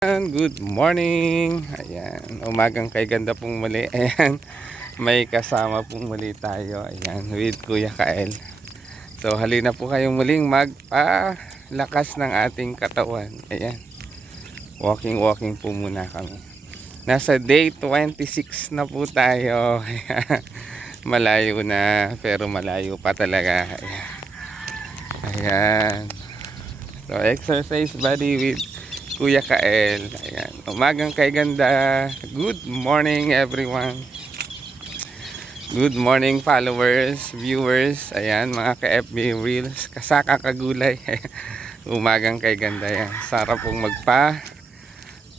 Good morning. Ayan, umagang kay ganda pong muli. Ayan, may kasama pong muli tayo. Ayan, with Kuya Kael. So, halina po kayong muling magpalakas ng ating katawan. Ayan, walking po muna kami. Nasa day 26 na po tayo. Ayan, malayo na, pero malayo pa talaga. Ayan. Ayan. So, exercise body with Kuya Kael. Ayan. Umagang kay ganda. Good morning everyone. Good morning followers, viewers. Ayan, mga ka-FB Reels. Kasaka kagulay. Umagang kay ganda yan. Sarap pong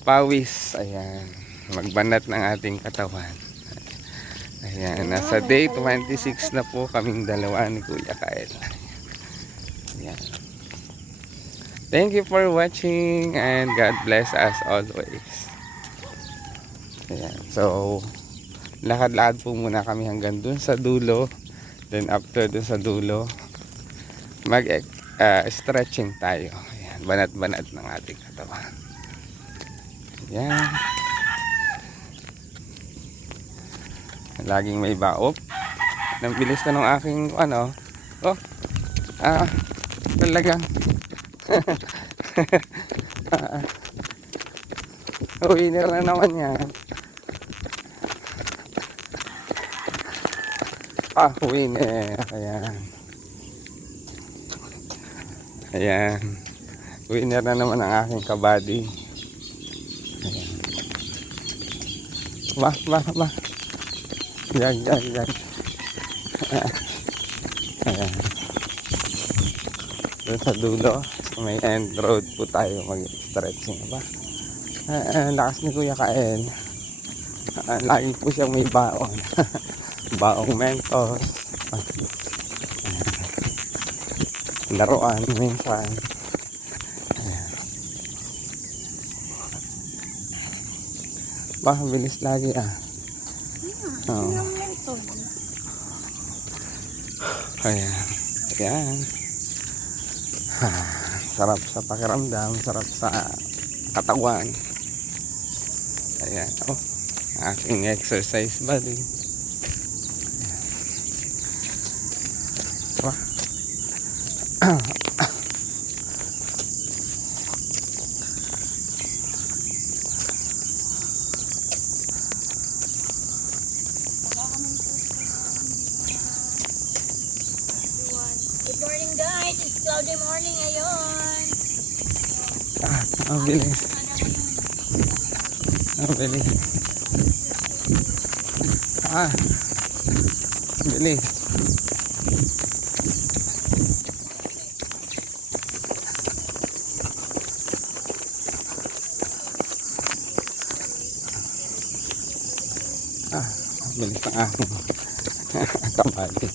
pawis. Ayan. Magbanat ng ating katawan. Ayan. Nasa day 26 na po kaming dalawa ni Kuya Kael. Ayan. Thank you for watching and God bless us always. Ayan. So, lakad-lakad po muna kami hanggang dun sa dulo. Then after dun sa dulo, stretching tayo. Ayan. Banat-banat ng ating katawan. Ayan. Laging may baop. Nang bilis na ng aking Oh, talagang winner na naman yan. Winner. Ayan. Ayan. Winner na naman ang aking kabady. Ayan. Ba. Yan. Ayan. Doon sa dulo, may end road po tayo mag-stretching. Lakas ni Kuya Kael. Lagi po siyang may baon. Baong Mentos. Laruan minsan. Bilis lagi Oh. Ayan. Sarap sa pakiramdam, sarap sa katawan. Ayan, aking exercise body. Good morning guys, it's cloudy morning ngayon. Bilis. Bilis. Bilis. Bilis ang aking kabali.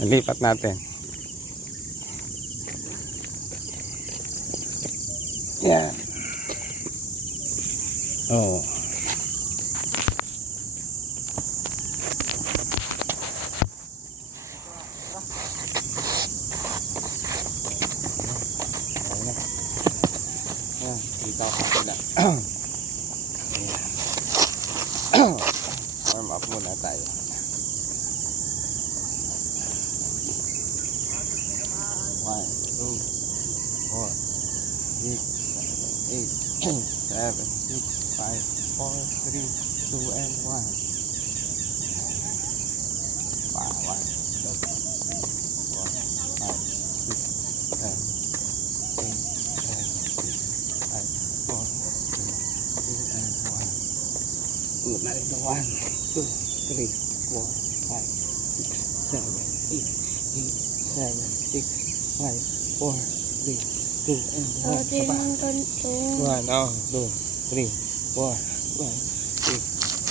Lipat natin. Yan. Kita ko sila. Warm up muna tayo. 1, 2, 4, 6,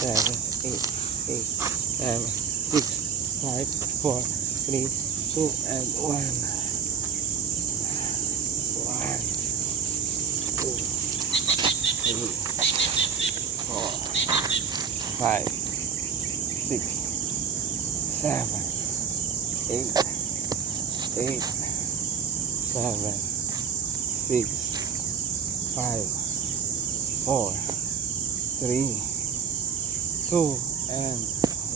7, 8, 7, 6, 5, 4, 3, 2, and 1. 5, 6, 7, 8, 8, 7, 6, 5, 4, 3, 2, and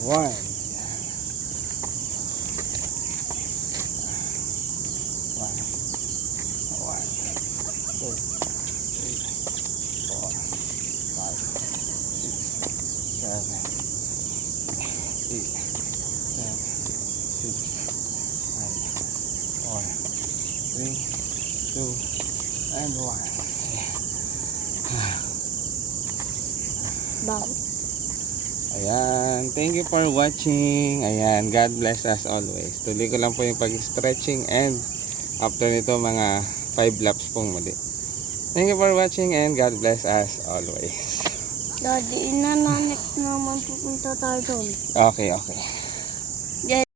1. One, 2, 3, 4, 5, 6, 7, 8, 7, 6, 5, 4, 3, 2, and 1. Bawal. Ayan, thank you for watching. Ayan, God bless us always. Tuloy ko lang po yung pag-stretching and after nito mga 5 laps pong muli. Thank you for watching and God bless us always. Daddy, next naman pupunta tayo doon. Okay, okay. Yes.